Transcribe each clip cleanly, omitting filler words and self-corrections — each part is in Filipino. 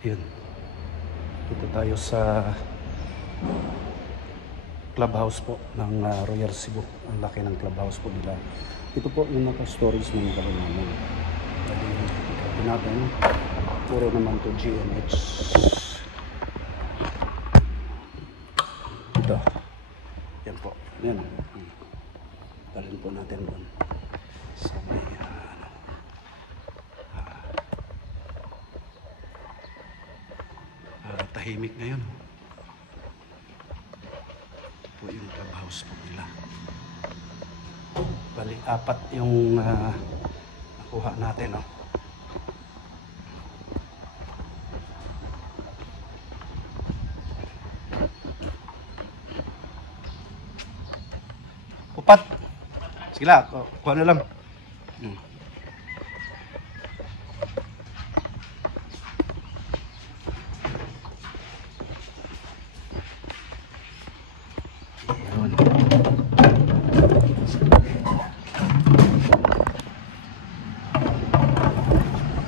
Yun. Dito tayo sa clubhouse po ng Royal Cebu. Ang laki ng clubhouse po nila. Ito po yung naka-stories ng gawin namin. Ito natin, puro naman to GNH. Ito. Yan po. Yan. Dalhin po natin doon. Sa may tahimik ngayon. Ito po yung clubhouse po nila. Bali, 4 yung nakuha natin, no? Upat. Sige lang, kuha na lang.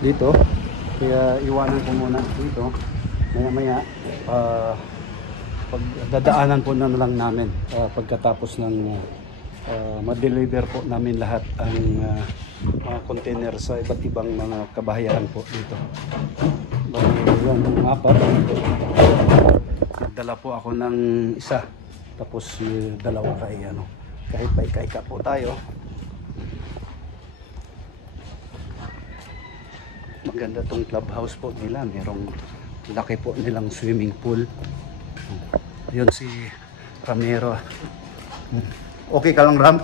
Dito, kaya iwanan ko muna dito. Maya-maya, pagdadaanan po na lang namin pagkatapos ng ma-deliver po namin lahat ang mga container sa iba't ibang mga kabahayan po dito. Yan, ang 4. Nagdala po ako ng isa, tapos dalawa kay kahit paika-ika po tayo. Maganda tong clubhouse po nila. Merong laki po nilang swimming pool. Yun si Ramiro. Okay ka lang, Ram?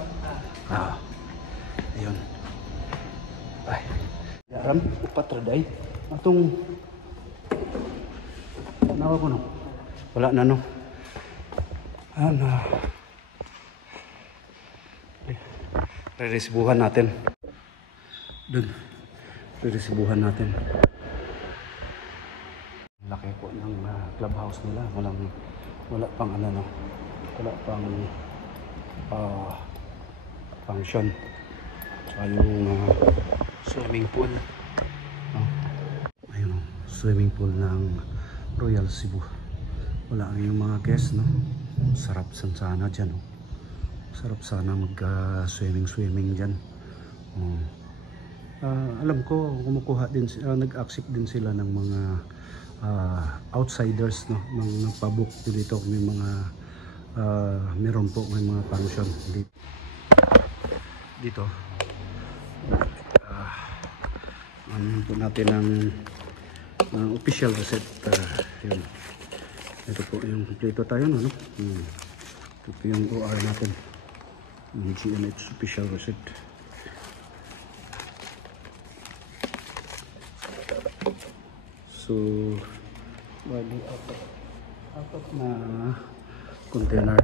Ayun. Ay. Ram, upatraday. Atong nawa ko no. Wala na no. Re-resibuhan natin. Dun. Re-resibuhan natin. Laki po ng clubhouse nila. Wala pang wala pang function. Saka yung swimming pool. Ayun, swimming pool ng Royal Cebu. Wala yung mga guests, no? Sarap sana dyan, no? Sarap sana mag-swimming dyan. Alam ko kumukuha din, nag-accept din sila ng mga outsiders, no, ng nagpabook dito. May mga meron po may mga function dito. Ano po natin ang official receipt. Yun. Ito po yung kompleto tayo, no? Ito po yung OR natin, yung GNH official receipt. So, bali apat na container.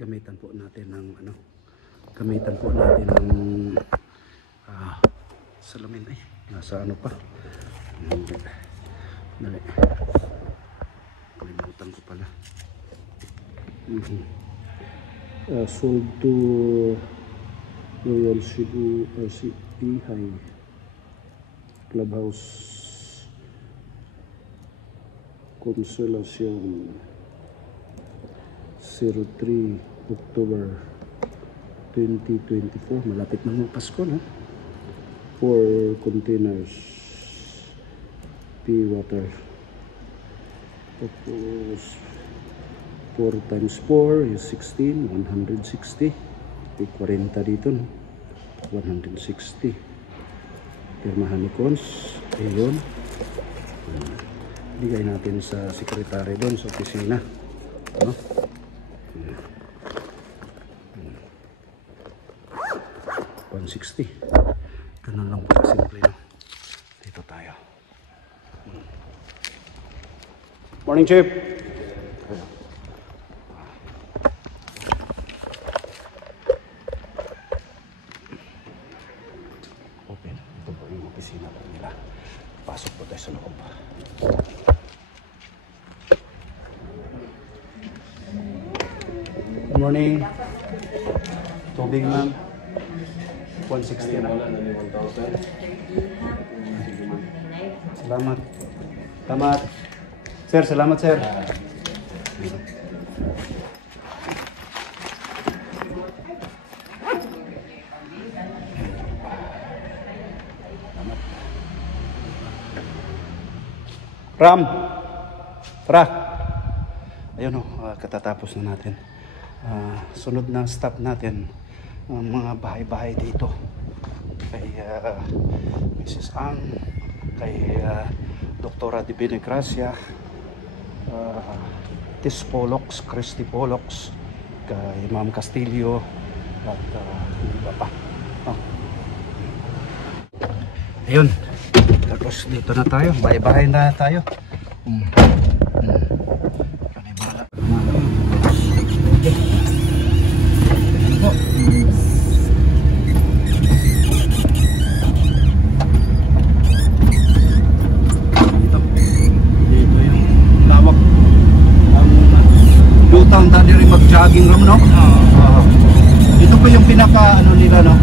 Gamitan po natin ng salamin. Ay, nasa pa. Dali. Kalimutan ko pala. Sold to Royal Cebu RCP High Clubhouse Consolacion 03 October 2024. Malapit na ng Pasko, no? 4 containers pea water. Tapos 4 times 4 is 16, 160. May 40 dito, no? 160. Pirmahan ni Cons. Ayun. Bigay natin sa sekretary doon sa opisina, no? 160. Ganun lang po simple, no? Dito tayo. Morning, Chief. Open. Ito po yung opisina nila. Pasok po tayo sa loob. Good morning. Tubig, ma'am. 160 na. Wala na ni 1,000. Salamat. Salamat. Sir, salamat sir. Ram, tara. Ayun o, katatapos na natin. Sunod na stop natin ang mga bahay-bahay dito. Kay Mrs. Ang, kay Doktora de Benegracia, Tis Polox, Christy Polox, kay Ma'am Castillo, at iba pa. Ayun. Tapos dito na tayo, bahay-bahay na tayo. Dito yung lawak. Downtown tadi rin mag-jogging ram, no? Ito po yung pinaka ano nila, no?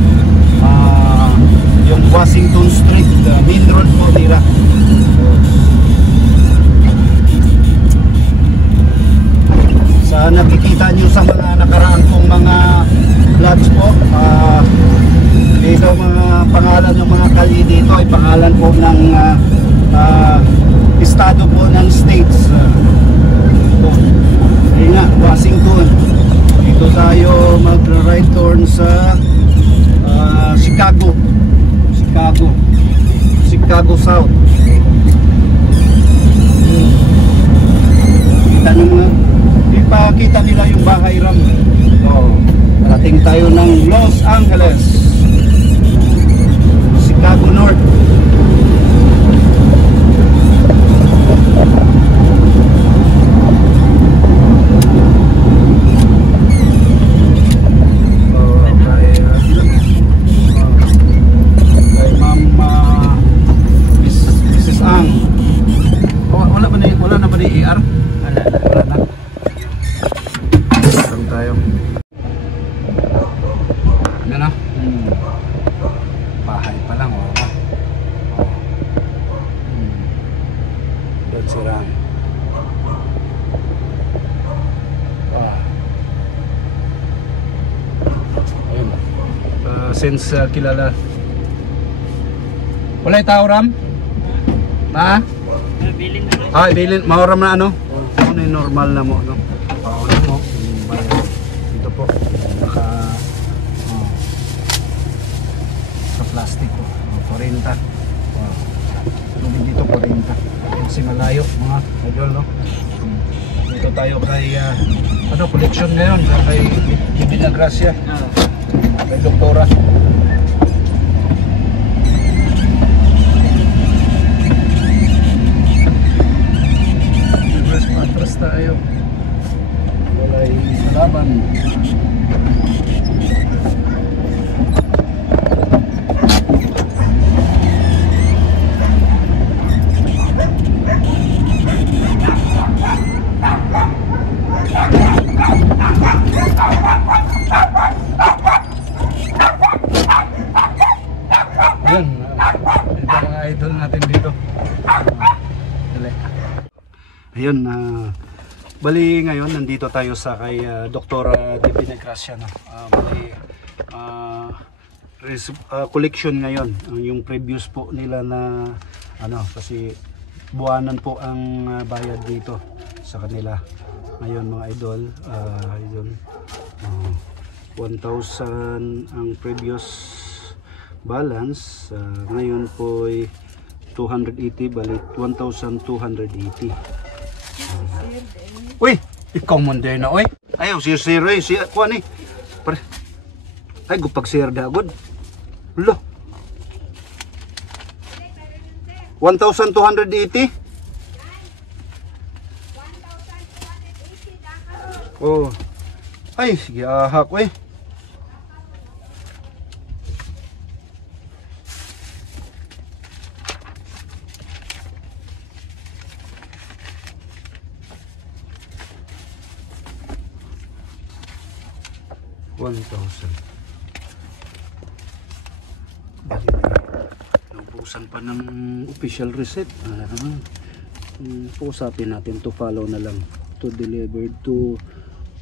Yung Washington Street, main road po nila. Sa nakikita nyo sa mga nakaraan pong mga vlogs po, dito mga pangalan ng mga kalye dito ay pangalan po ng estado po ng states. Ito, ayun nga, Washington. Dito tayo mag-right turn sa Chicago South. Kita nyo mga, ipakita nila yung bahay ram. Parating tayo ng Los Angeles, Chicago North. Wala na ba ni ER? Wala na. Saan tayo? Ano na? Bahay pa lang, wala. Doon sira. Ayun. Since kilala. Wala yung tao, Ram? Ha? Bilin, maoram na ano? Ano yung normal na mo, no? Ano mo? Ito po. Sa plastic po. 40. Dito 40. Kasi malayo mga idol, no? Dito tayo kay collection ngayon kay Benegracia. Kay Doktora. Atras tayo. Walay salaban. Yan, ito mga idol natin dito. Ayun, bali ngayon nandito tayo sa kay Doktora de Benegracia, no? Bali collection ngayon yung previous po nila na ano, kasi buwanan po ang bayad dito sa kanila. Ngayon mga idol, 1,000 ang previous balance, ngayon po ay 280, bali 1,280. Uy, ikaw man din na, oy. Ayaw, sir, si kuan ni. Pare. Ay, gupag sir dagod. Lo. 1,280. Oh. Ay, sige ahak, oy. $1,000. natapusan pa ng official receipt. Usapin natin to, follow na lang. To delivered to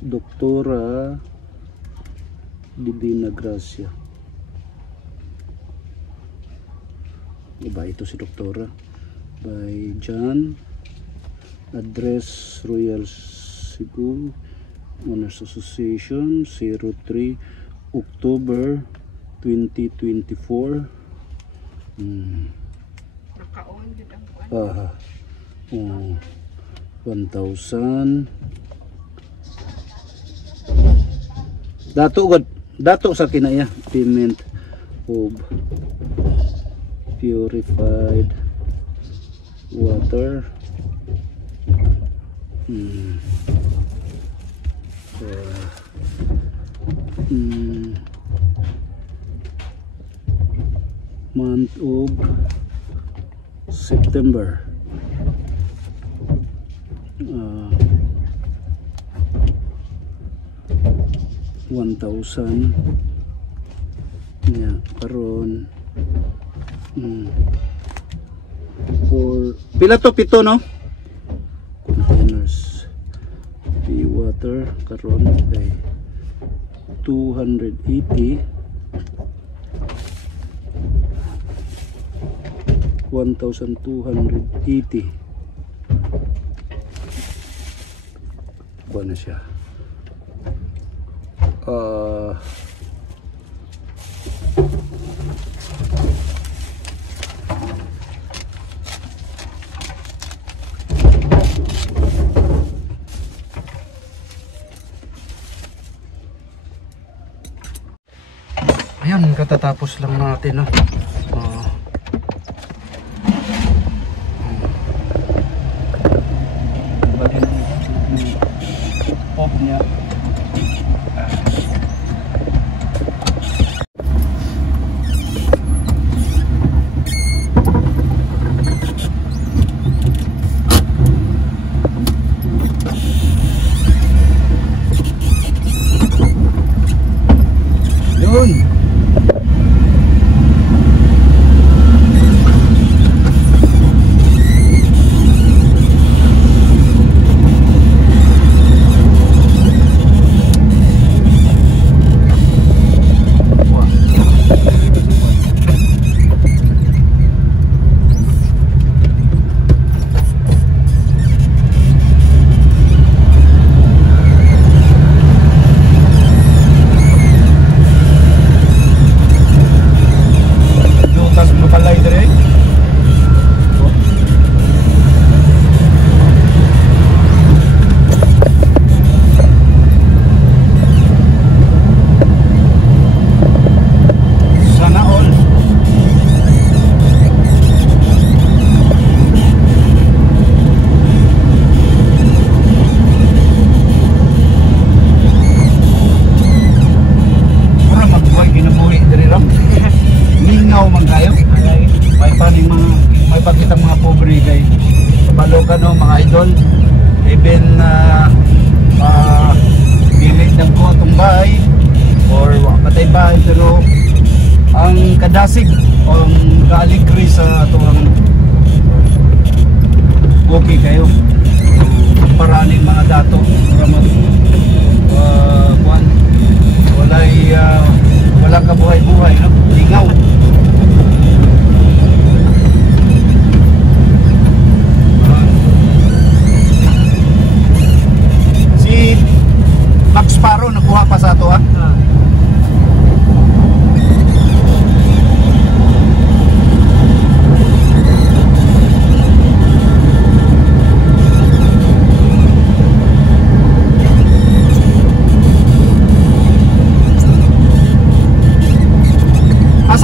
Doktora Divina Gracia. Diba ito si Doktora? By John. Address Royal Cebu Owners Association, 03 October 2024. Nakaon din ang kuan. 1,000. Dato sa kinaya payment of purified water. Month of September. 1,000 karon for pila to, pito no containers. Pay water karon kay 280, 1,280 ba na siya. Ayan, katatapos lang natin pop niya. Ano mga idol, even bilig ng ko itong bahay or patay bahay, pero ang kadasig o ang kaaligri sa itong okay kayo paraning mga dato para mag walang kabuhay-buhay, no? Lingaw. Max Paro nakuha pa sa ato asa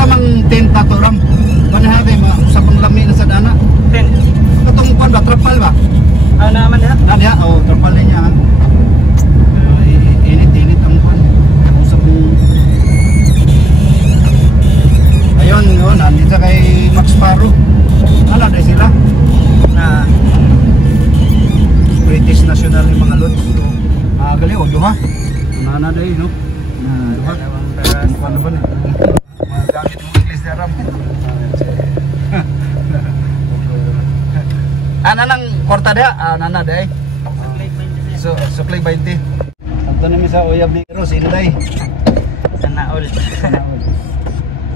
mang tenta to ram manhabi usap ang lami na sa dana ten katong kwan ba trapal ba naman diha trapal niya init ang kwan usap mo. Ayun nandito kay Max Paro, ano dahil sila na British National yung mga lods. Gali o duha na dahil no duha ano ba na mga gamit mo English na ram nanang kwarta dia, nana day. So sukli 20. Adto na mi sa uyab ni Ros Inday. Sana all.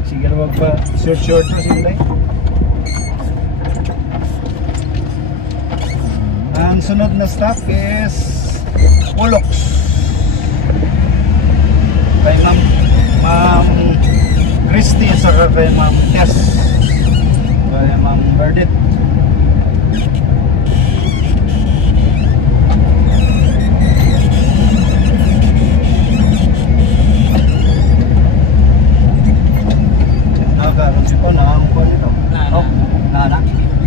Sige na pa short Ros Inday. Ang sunod na stop is Pulox. Kay Ma'am Christy sa kay Ma'am Tess. Kay Ma'am Berdit. Nakaroon si Pona, ang kuha nito. Nana.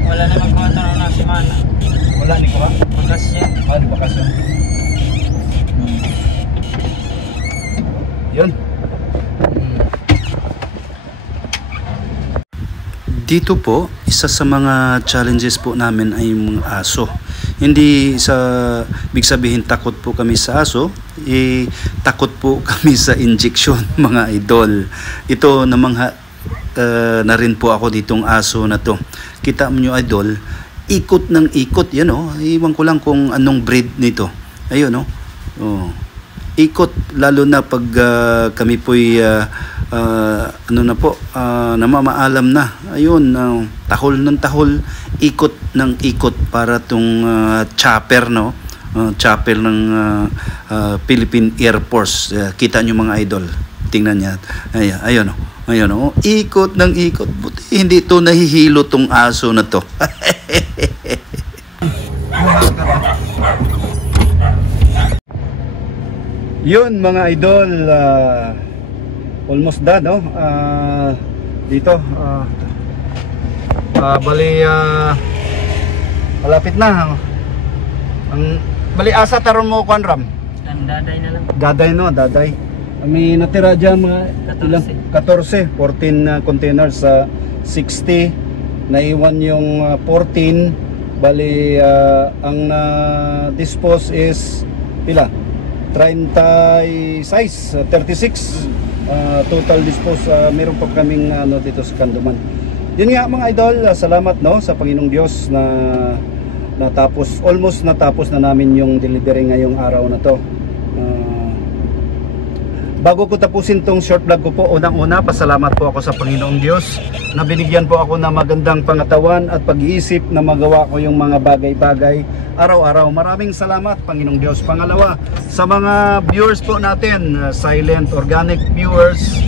Wala naman kumatanong na si Mana. Wala ni ko ba? Bakasyon. Di bakasyon. Yun. Dito po, isa sa mga challenges po namin ay yung mga aso. Hindi sa big sabihin takot po kami sa aso, takot po kami sa injection mga idol. Ito namang na rin po ako ditong aso na to. Kita mo nyo idol, ikot ng ikot yan oh. Iwan ko lang kung anong breed nito. Ayun oh. Oh. Ikot lalo na pag kami po'y ano na po, namamaalam na. Ayun, tahol ng tahol, ikot ng ikot para tong chopper no. Chopper ng Philippine Air Force. Kita nyo mga idol. Tingnan niya. Ayun oh. Ayun oh, ikot ng ikot. Buti hindi to nahihilo tong aso na to. Yun mga idol, almost done no. Dito bali malapit na. Ang bali asa taron mo kwan ram. Daday na lang. Daday no, daday. May natira dyan mga 14 containers sa 60. Naiwan yung 14. Bali ang na-dispose is pila? 36 total dispose. Meron pa kaming ano dito sa Kanduman. Yun nga mga idol, salamat no sa Panginoong Diyos na almost natapos na namin yung delivery ngayong araw na to. Bago ko tapusin tong short vlog ko po, unang-una pasalamat po ako sa Panginoong Diyos na binigyan po ako ng magandang pangatawan at pag-iisip na magawa ko yung mga bagay-bagay araw-araw. Maraming salamat Panginoong Diyos. Pangalawa, sa mga viewers po natin, silent organic viewers,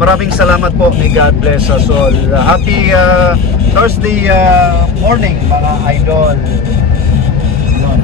maraming salamat po. May God bless us all. Happy Thursday morning mga idol. Yun.